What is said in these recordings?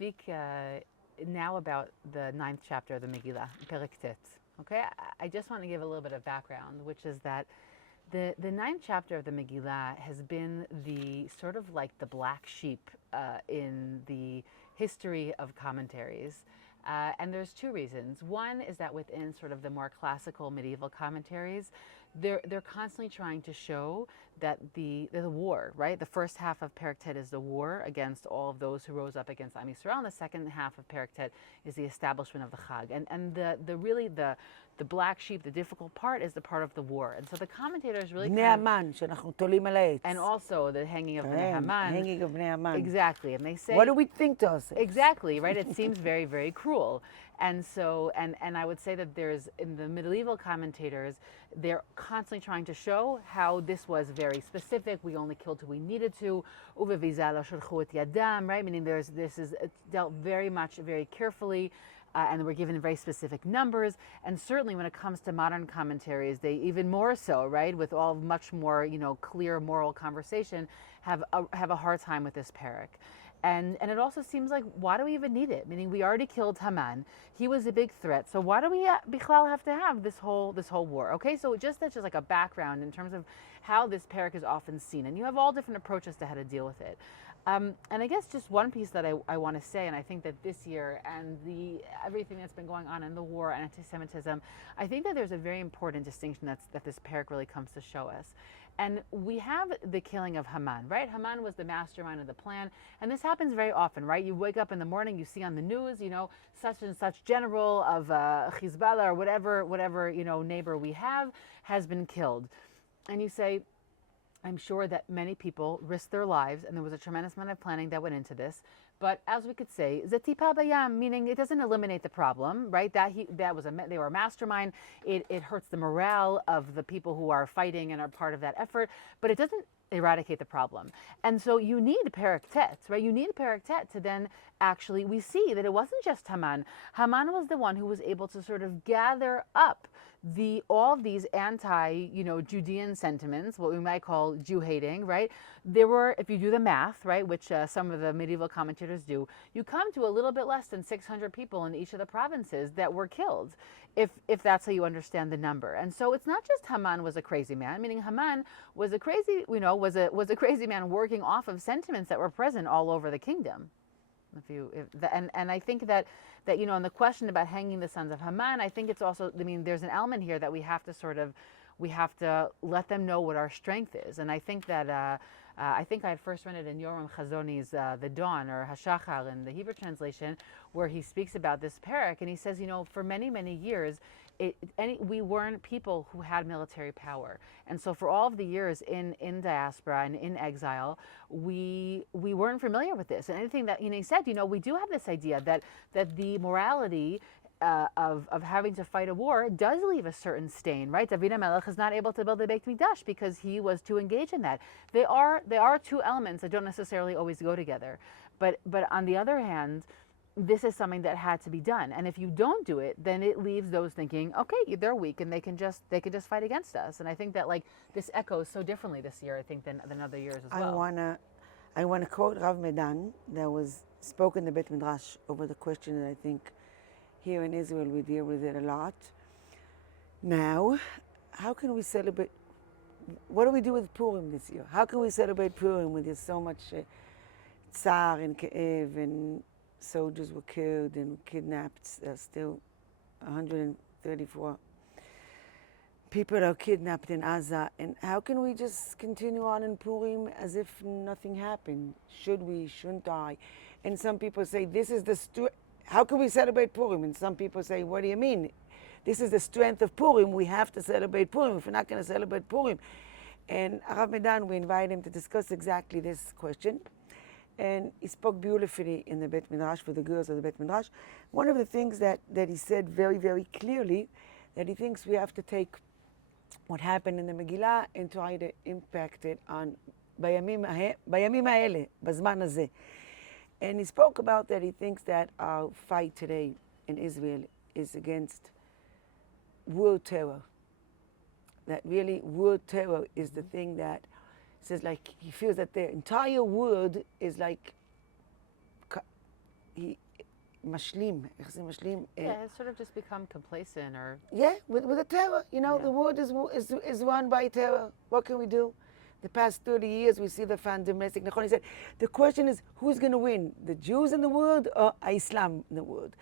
speak now about the 9th chapter of the Megillah, Perek Tet. Okay, I just want to give a little bit of background, which is that the 9th chapter of the Megillah has been the sort of like the black sheep in the history of commentaries. And there's two reasons. One is that within sort of the more classical medieval commentaries, they're constantly trying to show that the war, right? The first half of Perek Tet is the war against all of those who rose up against Am Yisrael, and the second half of Perek Tet is the establishment of the Chag. And the black sheep, the difficult part, is the part of the war. And so the commentators really בני המן, שאנחנו תולים על העץ. and also the hanging of Bnei Haman. Hanging of בני המן. Exactly, and they say, what do we think to ourselves? Exactly, right? It seems very, very cruel. And so, and I would say that there's, in the medieval commentators, they're constantly trying to show how this was very specific. We only killed who we needed to. Uveviza lo shalchu et yadam, right? Meaning this is dealt very much, very carefully. And we're given very specific numbers, and certainly when it comes to modern commentaries, they even more so, right, with all much more, clear moral conversation, have a hard time with this parak. And it also seems like, why do we even need it? Meaning, we already killed Haman. He was a big threat. So why do we bichlal have to have this whole war? Okay, so that's just like a background in terms of how this parak is often seen, and you have all different approaches to how to deal with it. And I guess just one piece that I want to say, and I think that this year and everything that's been going on in the war and anti-Semitism, I think that there's a very important distinction that this parak really comes to show us. And we have the killing of Haman, right? Haman was the mastermind of the plan, and this happens very often, right? You wake up in the morning, you see on the news, such and such general of Hezbollah or whatever neighbor we have has been killed, and you say, I'm sure that many people risked their lives, and there was a tremendous amount of planning that went into this. But as we could say, zetipa bayam, meaning it doesn't eliminate the problem, right? They were a mastermind. It hurts the morale of the people who are fighting and are part of that effort, but it doesn't eradicate the problem. And so you need Perek Tet, right? You need Perek Tet to then actually, we see that it wasn't just Haman. Haman was the one who was able to sort of gather up all of these Judean sentiments, what we might call Jew hating, right? There were, if you do the math, right, which some of the medieval commentators do, you come to a little bit less than 600 people in each of the provinces that were killed, if that's how you understand the number. And so it's not just Haman was a crazy man, meaning Haman was a crazy, was a crazy man working off of sentiments that were present all over the kingdom. And I think that on the question about hanging the sons of Haman, I think it's also, there's an element here that we have to let them know what our strength is. And I think that I think I had first read it in Yoram Chazoni's The Dawn, or Hashachar in the Hebrew translation, where he speaks about this parak, and he says, for many, many years, we weren't people who had military power. And so for all of the years in diaspora and in exile, we weren't familiar with this. And anything that he said, we do have this idea that the morality of having to fight a war does leave a certain stain, right? David Amalek is not able to build the Beit Mikdash because he was too engaged in that. There are two elements that don't necessarily always go together. But on the other hand, this is something that had to be done. And if you don't do it, then it leaves those thinking, okay, they're weak and they can just fight against us. And I think that this echoes so differently this year, I think, than other years as well. I wanna quote Rav Medan that was spoken in the Beit Midrash over the question that I think here in Israel we deal with it a lot. Now, how can we celebrate? What do we do with Purim this year? How can we celebrate Purim when there's so much tsar and ke'ev, and soldiers were killed and kidnapped? There's still 134 people are kidnapped in Gaza. And how can we just continue on in Purim as if nothing happened? Should we? Shouldn't I? And some people say, this is how can we celebrate Purim? And some people say, what do you mean? This is the strength of Purim. We have to celebrate Purim if we're not going to celebrate Purim. And Rav Medan, we invited him to discuss exactly this question. And he spoke beautifully in the Beit Midrash for the girls of the Beit Midrash. One of the things that he said very, very clearly, that he thinks we have to take what happened in the Megillah and try to impact it on בימים האלה, בזמן הזה. And he spoke about that he thinks that our fight today in Israel is against world terror. That really world terror is the thing that says, he feels that the entire world is משלים, איך זה משלים? Yeah, it's sort of just become complacent or Yeah, with the terror. You know, the world is run by terror. What can we do? The past 30 years, we see the fantastic. He said, the question is, who's going to win? The Jews in the world or Islam in the world?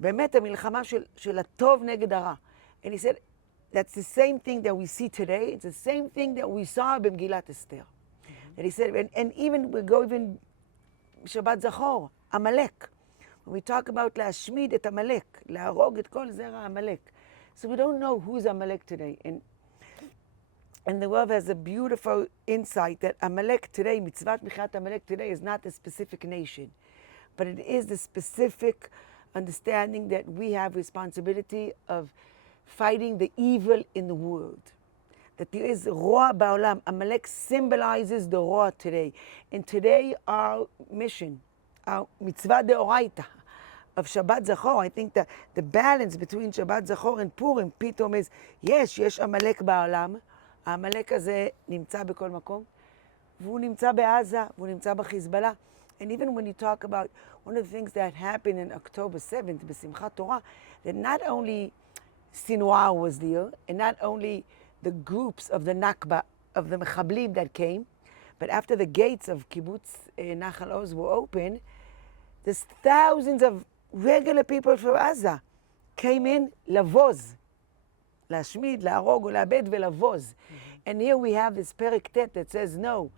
באמת, המלחמה של הטוב נגד הרע. And he said, that's the same thing that we see today. It's the same thing that we saw במגילת אסתר. And he said, and even, we go even שבת זכור, Amalek. When we talk about להשמיד את Amalek, להרוג את כל זרע Amalek. So we don't know who's Amalek today. And the Rav has a beautiful insight that Amalek today, mitzvat michat Amalek today, is not a specific nation, but it is the specific understanding that we have responsibility of fighting the evil in the world. That there is roa ba'olam. Amalek symbolizes the roa today. And today our mission, our mitzvah deoraita of Shabbat Zachor, I think that the balance between Shabbat Zachor and Purim פתאום is, יש Amalek בעולם, העמלק הזה נמצא בכל מקום, והוא נמצא בעזה, והוא נמצא בחיזבאללה. And even when you talk about one of the things that happened in October 7th, בשמחת תורה, that not only Sinwar was there, and not only the groups of the Nakba, of the Mechablim that came, but after the gates of Kibbutz Nachal Oz were open, there's thousands of regular people from Gaza came in לבוז, להשמיד, להרוג, ולאבד ולבוז. And here we have this Perek Tet that says, no,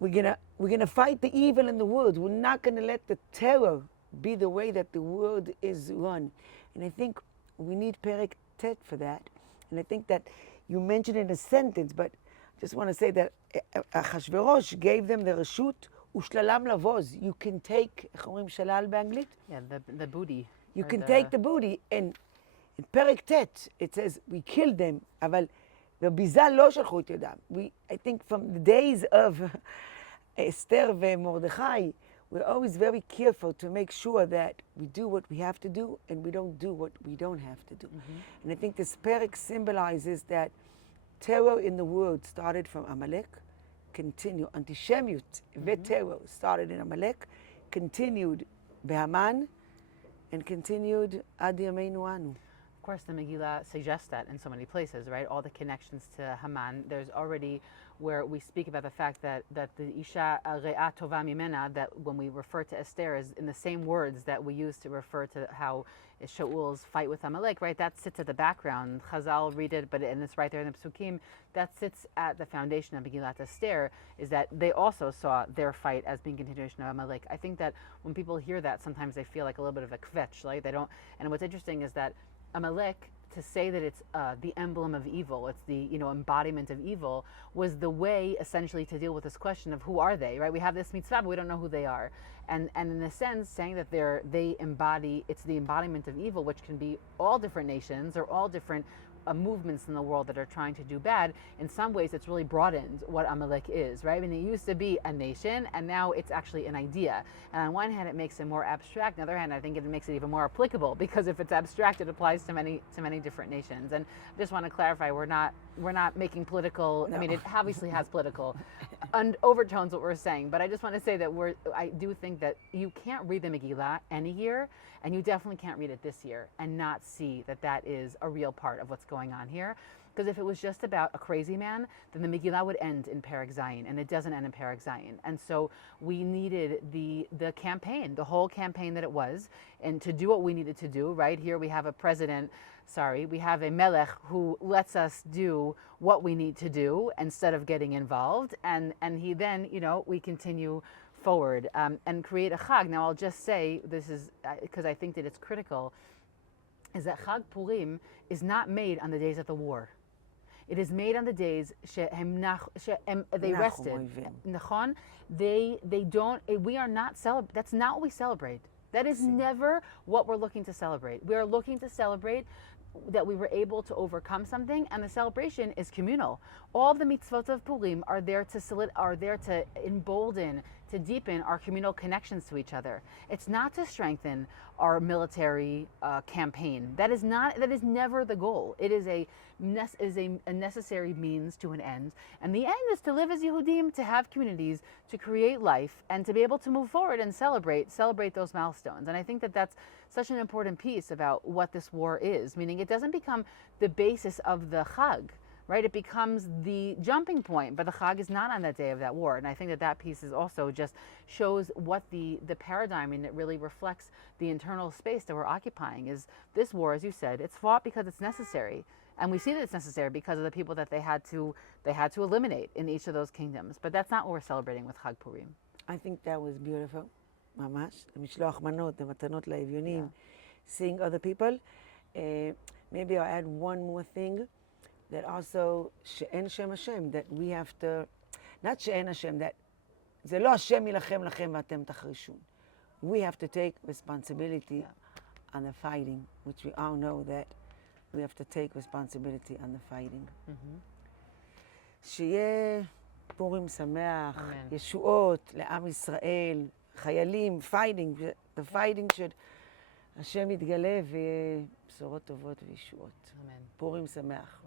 we're gonna fight the evil in the world. We're not gonna let the terror be the way that the world is run. And I think we need Perek Tet for that. And I think that you mentioned in a sentence, but I just want to say that Achashverosh gave them the reshut ושללם לבוז. You can take, איך אומרים שלל באנגלית? yeah, the booty. You or can the- take the booty, and in Perek Tet, it says, we killed them, אבל בביזה לא שלחו את ידם. I think from the days of Esther ומרדכי, we're always very careful to make sure that we do what we have to do and we don't do what we don't have to do. And I think this Perek symbolizes that terror in the world started from Amalek, continued, antisemiyut וטרור started in Amalek, continued בהמן, and continued עד ימינו אנו. Of course, the Megillah suggests that in so many places, right? All the connections to Haman. There's already where we speak about the fact that the Isha Re'ah Tova Mimena, that when we refer to Esther is in the same words that we use to refer to how Shaul's fight with Amalek, right? That sits at the background. Chazal read it, and it's right there in the Psukim. That sits at the foundation of Megillat Esther, is that they also saw their fight as being continuation of Amalek. I think that when people hear that, sometimes they feel like a little bit of a kvetch, like they don't. And what's interesting is that Amalek, to say that it's the emblem of evil, it's the embodiment of evil, was the way essentially to deal with this question of who are they, right? We have this mitzvah, but we don't know who they are, and in a sense, saying that they embody, it's the embodiment of evil, which can be all different nations or all different movements in the world that are trying to do bad. In some ways, it's really broadened what Amalek is, right? I mean, it used to be a nation, and now it's actually an idea. And on one hand, it makes it more abstract. On the other hand, I think it makes it even more applicable, because if it's abstract, it applies to many different nations. And I just want to clarify, we're not making political. No. I mean, it obviously has political overtones what we're saying, but I just want to say that I do think that you can't read the Megillah any year, and you definitely can't read it this year and not see that is a real part of what's going on here. Because if it was just about a crazy man, then the Megillah would end in Perek Zayin, and it doesn't end in Perek Zayin. And so we needed the campaign, the whole campaign that it was, and to do what we needed to do. Right here we have we have a melech who lets us do what we need to do instead of getting involved, and he then, we continue forward and create a chag. Now I'll just say, this is because I think that it's critical, is that Chag Purim is not made on the days of the war. It is made on the days they rested. Nachon, they don't. We are not celebrate. That's not what we celebrate. That is never what we're looking to celebrate. We are looking to celebrate that we were able to overcome something, and the celebration is communal. all the mitzvot of Purim are there to embolden, to deepen our communal connections to each other. It's not to strengthen our military campaign. That is never the goal. It is a necessary means to an end. And the end is to live as Yehudim, to have communities, to create life, and to be able to move forward and celebrate those milestones. And I think that that's such an important piece about what this war is, meaning it doesn't become the basis of the Chag. Right, it becomes the jumping point, but the Chag is not on that day of that war. And I think that that piece is also just shows what the paradigm, and it really reflects the internal space that we're occupying. Is this war, as you said, it's fought because it's necessary, and we see that it's necessary because of the people that they had to eliminate in each of those kingdoms. But that's not what we're celebrating with Chag Purim. I think that was beautiful, ממש. משלוח מנות, מתנות לאביונים, seeing other people. Maybe I'll add one more thing. That also, שאין שם השם, that we have to, not שאין השם, that זה לא השם ילחם לכם ואתם תחרישון. We have to take responsibility on the fighting, which we all know that we have to take responsibility on the fighting. שיהיה פורים שמח, ישועות לעם ישראל, חיילים, fighting, the fighting should, השם יתגלה ויהיה בשורות טובות וישועות. פורים שמח.